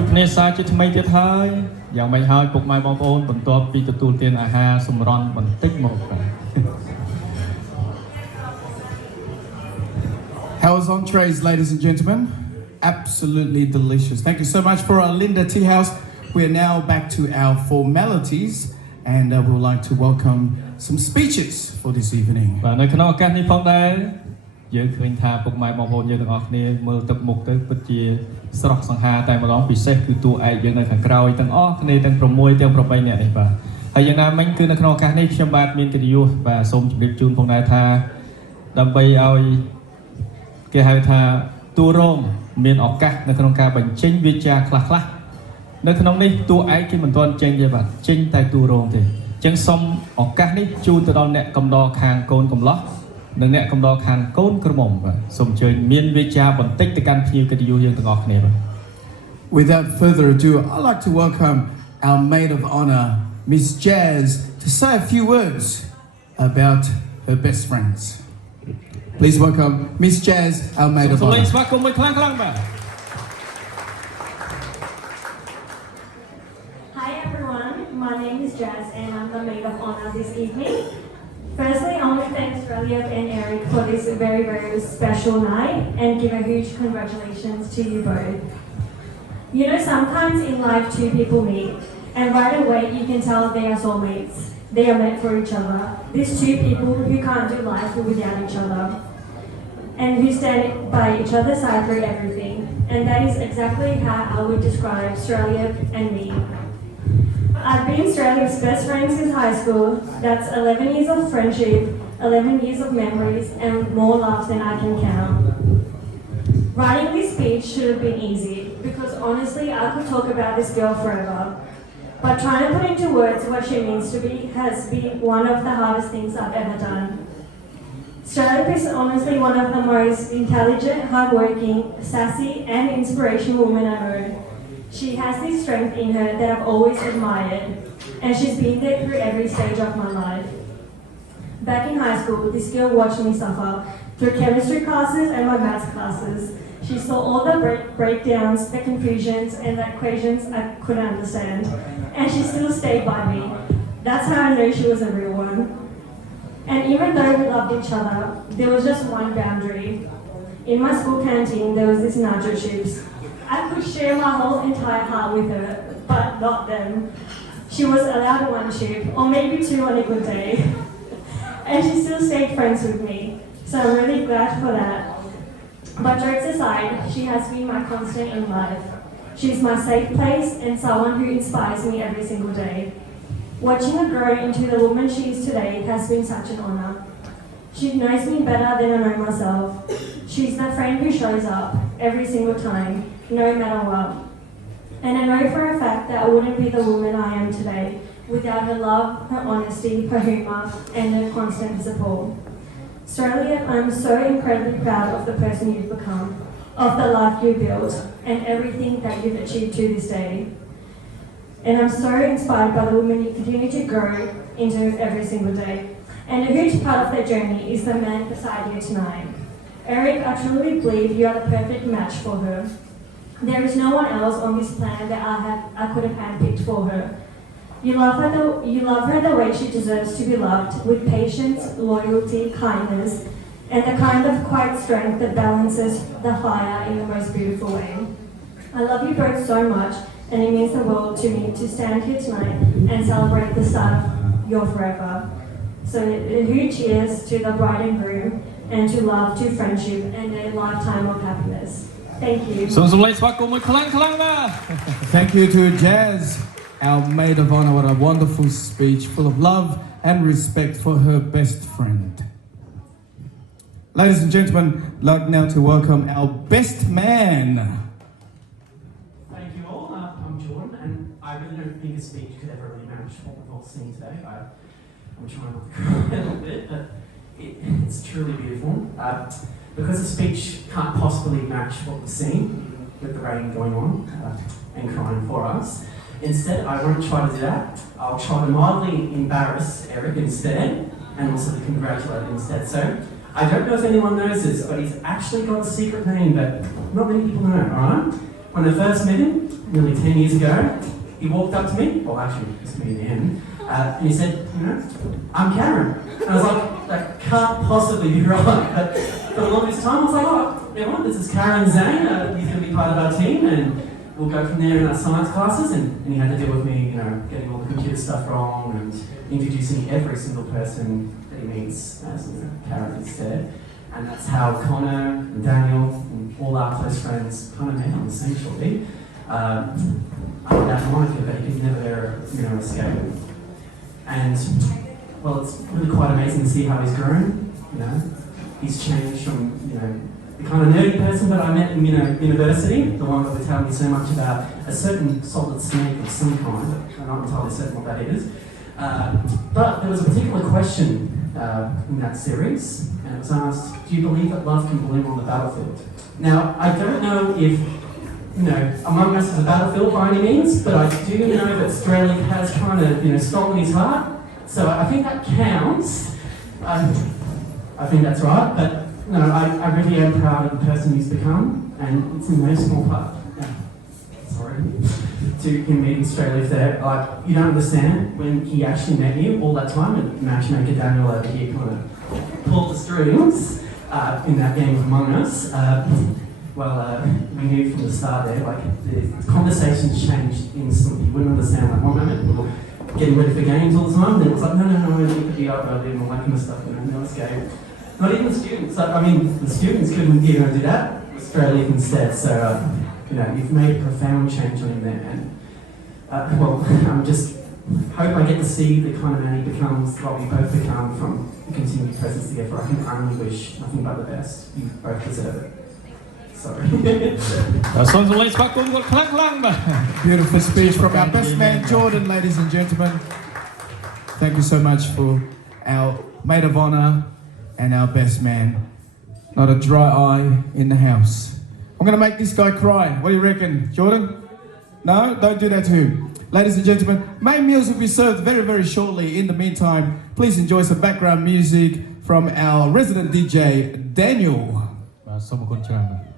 ជួបគ្នាសាជាថ្មីទៀតហើយយ៉ាងមិនហើយពុកម៉ែបងប្អូនបន្ទាប់ពីទទួលទានអាហារសម្រន់បន្តិចមកបាទ How was entrees, ladies and gentlemen? Absolutely delicious. Thank you so much for our Linda Tea House. We are now back to our formalities, and we would like to welcome some speeches for this evening. បាទនៅក្នុងឱកាសនេះផងដែរយើងឃើញថាពុកម៉ែបងប្អូនយើងទាំងអស់គ្នាមើលទឹកមុខទៅពិតជាស្រស់សង្ហាតែម្ដងពិសេសគឺតួឯកយើងនៅខាងក្រោយទាំងអស់គ្នាទាំង6ទាំង8នាក់នេះបាទហើយយ៉ាងណាមិញគឺនៅក្នុងឱកាសនេះខ្ញុំបាទមានកិត្តិយសបាទសូមជម្រាបជូនផងដែរថាដើម្បីឲ្យគេហៅថាតួរងមានឱកាសនៅក្នុងការបញ្ចេញវាចាខ្លះៗនៅក្នុងនេះតួឯកគេមិនទាន់ចេញទេបាទចេញតែតួរងទេអញ្ចឹងសូមឱកាសនេះជូនទៅដល់អ្នកកំដរខាងកូនកំឡោះនិងអ្នកកំដរខាងកូនក្រមុំបាទសូមអញ្ជើញមានវាចាបន្តិចទៅកាន់ភ្ញៀវកិត្តិយសយើងទាំងអស់គ្នាបាទ Without further ado, I'd like to welcome our maid of honor, Miss Jazz, to say a few words about her best friends. Please welcome Miss Jazz, our maid of honor. ស្វាគមន៍មួយខ្លាំងៗបាទ Hi everyone, my name is Jazz and I'm the maid of honor this evening. Firstly, I want to thank Sreyleap and Eric for this very, very special night and give a huge congratulations to you both. You know, sometimes in life two people meet and right away you can tell they are soulmates. They are meant for each other. These two people who can't do life without each other and who stand by each other's side through everything. And that is exactly how I would describe Sreyleap and me. I've been Sreyleap's best friend since high school. That's 11 years of friendship, 11 years of memories, and more laughs than I can count. Writing this speech should have been easy, because honestly, I could talk about this girl forever. But trying to put into words what she means to me has been one of the hardest things I've ever done. Sreyleap is honestly one of the most intelligent, hardworking, sassy, and inspirational women I know. She has this strength in her that I've always admired, and she's been there through every stage of my life. Back in high school, this girl watched me suffer through chemistry classes and my maths classes. She saw all the breakdowns, the confusions, and the equations I couldn't understand, and she still stayed by me. That's how I knew she was a real one. And even though we loved each other, there was just one boundary. In my school canteen, there was this nacho chips. I could share my whole entire heart with her, but not them. She was allowed one chip, or maybe two on a good day. And she still stayed friends with me, so I'm really glad for that. But jokes aside, she has been my constant in life. She's my safe place and someone who inspires me every single day. Watching her grow into the woman she is today has been such an honor. She knows me better than I know myself. She's the friend who shows up every single time, no matter what. And I know for a fact that I wouldn't be the woman I am today without her love, her honesty, her humour, and her constant support. Sreyleap, I'm so incredibly proud of the person you've become, of the life you built, and everything that you've achieved to this day. And I'm so inspired by the women you continue to grow into every single day. And a huge part of that journey is the man beside you tonight. Eric, I truly believe you are the perfect match for her. There is no one else on this planet that I could have handpicked for her. You love her the way she deserves to be loved, with patience, loyalty, kindness, and the kind of quiet strength that balances the fire in the most beautiful way. I love you both so much, and it means the world to me to stand here tonight and celebrate the start of your forever. So a huge cheers to the bride and groom, and to love, to friendship, and a lifetime of happiness. Thank you. Thank you to Jazz, our maid of honor. What a wonderful speech, full of love and respect for her best friend. Ladies and gentlemen, I'd like now to welcome our best man. Thank you all. I'm Jordan, and I really don't think a speech could ever really match what we've all seen today. I'm trying not to cry a little bit, but it's truly beautiful. Because a speech can't possibly match what we've seen with the rain going on and crying for us. Instead, I won't try to do that. I'll try to mildly embarrass Eric instead, and also to congratulate him instead. So, I don't know if anyone knows this, but he's actually got a secret name that not many people know, alright? when I first met him, nearly 10 years ago, he walked up to me, well actually it's me and him, and he said, you know, I'm Cameron. And I was like, that can't possibly be right. But for the longest time I was like, oh, everyone, this is Karen Zane, he's going to be part of our team, and we'll go from there in our science classes. And he had to deal with me, you know, getting all the computer stuff wrong and introducing every single person that he meets as, you know, Karen instead. And that's how Connor and Daniel and all our close friends kind of met on the same shortly. That Monica that he could never, you know, escape. And, well, it's really quite amazing to see how he's grown, you know. He's changed from, you know, the kind of nerdy person that I met in, you know, university, the one that would tell me so much about a certain solid snake of some kind. I'm not entirely certain what that is. But there was a particular question in that series, and it was asked, do you believe that love can bloom on the battlefield? Now, I don't know if, you know, Among Us is a battlefield by any means, but I do know that Sreyleap has kind of, you know, stolen his heart. So I think that counts. I think that's right, but no, I really am proud of the person he's become, and it's in no small part, to him meeting Sreyleap there. Like, you don't understand, when he actually met you all that time, and matchmaker Daniel over here kind of pulled the strings in that game of Among Us. We knew from the start there, like, the conversations changed instantly. You wouldn't understand, like, one moment we were getting ready for games all the time, then it was like, no, we could be up early and all that kind of stuff, you know, no escape. Not even the students, like, I mean, the students couldn't, you know, do that, Sreyleap instead, so, you know, you've made a profound change on him there, and, I'm just, hope I get to see the kind of man he becomes, what we both become from the continued presence together. I can only wish nothing but the best. You both deserve it. Sorry. Beautiful speech from our best man, Jordan, ladies and gentlemen. Thank you so much for our maid of honor and our best man. Not a dry eye in the house. I'm going to make this guy cry. What do you reckon, Jordan? No? Don't do that to him. Ladies and gentlemen, main meals will be served very, very shortly. In the meantime, please enjoy some background music from our resident DJ, Daniel. សូមអរគុណច្រើន